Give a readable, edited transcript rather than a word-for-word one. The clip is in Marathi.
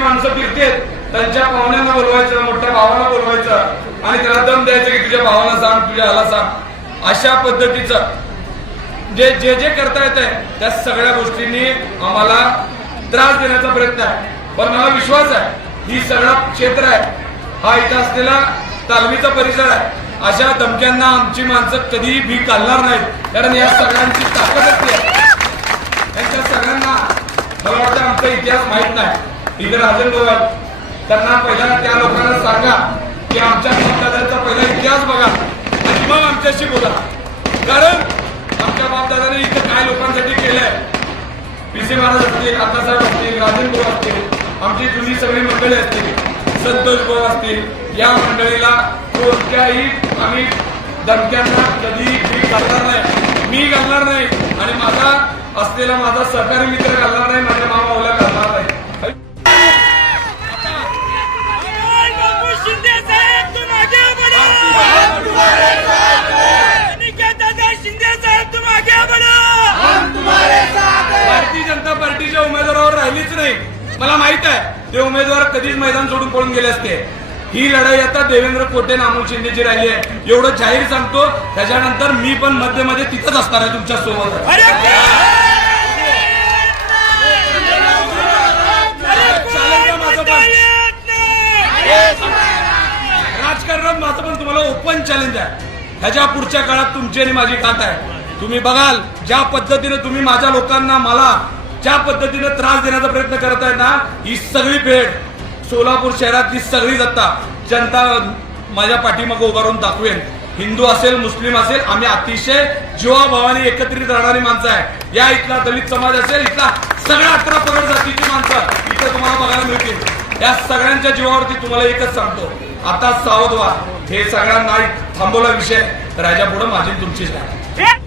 माणसं फिरतेत त्यांच्या पाहुण्यांना बोलवायचं, मोठ्या भावाला बोलवायचं आणि त्याला दम द्यायचं की तुझ्या भावाला सांग, तुझ्या ह्याला सांग. अशा पद्धतीचं जे जे जे करता येत आहे त्या सगळ्या गोष्टींनी आम्हाला त्रास देण्याचा प्रयत्न आहे. पण मला विश्वास आहे ही सगळं क्षेत्र आहे, हा इथं असलेला तालमीचा परिसर आहे. अशा धमक्यांना आमची माणसं कधीही भीक घालणार नाहीत, कारण या सगळ्यांची ताकदच आहे. त्यांच्या सगळ्यांना मला वाटतं आमचा इतिहास माहित नाही. इथे राजन भाऊ आहेत, त्यांना पहिला त्या लोकांना सांगा की आमच्या बापदादांचा पहिला इतिहास बघा आणि मग आमच्याशी बोला. कारण आमच्या बापदादाने इथं काय लोकांसाठी केलंय. पीसी महाराज असतील, अण्णासाहेब असतील, राजन भाऊ असतील, आमची जुनी सगळी मंडळी असतील, संतोष भाऊ असतील, या मंडळीला कोणत्याही आम्ही धमक्यांना कधी भीक घालणार नाही, मी घालणार नाही आणि माझा असलेला माझा सहकारी मित्र घालणार नाही, माझ्या मामाला घालणार नाही. भारतीय जनता पार्टीच्या उमेदवारावर राहिलीच नाही. मला माहित आहे ते उमेदवार कधीच मैदान सोडून पळून गेले असते. ही लढाई आता देवेंद्र खोटे अमोल शिंदेची राहिली आहे, एवढं जाहीर सांगतो. त्याच्यानंतर मी पण मध्ये मध्ये तिथंच असणार आहे तुमच्या सोबत. राजकारणात माझं पण तुम्हाला ओपन चॅलेंज आहे. ह्याच्या पुढच्या काळात तुमची आणि माझी खात आहे. तुम्ही बघाल ज्या पद्धतीने तुम्ही माझ्या लोकांना मला ज्या पद्धतीने त्रास देण्याचा प्रयत्न करत आहे ना, ही सगळी फेड सोलापूर शहरातली सगळी जनता माझ्या पाठीमागे उभारून दाखवेन. हिंदू असेल, मुस्लिम असेल, आम्ही अतिशय जीवाभावाने एकत्रित राहणारी माणसं आहे. या इथला दलित समाज असेल, इथला सगळ्या 18 पगड जातीची माणसं इथं तुम्हाला बघायला मिळतील. या सगळ्यांच्या जीवावरती तुम्हाला एकच सांगतो, आता सावध व्हा. हे सगळ्यांना थांबवला विषय तर याच्या पुढे माझी तुमचीच आहे.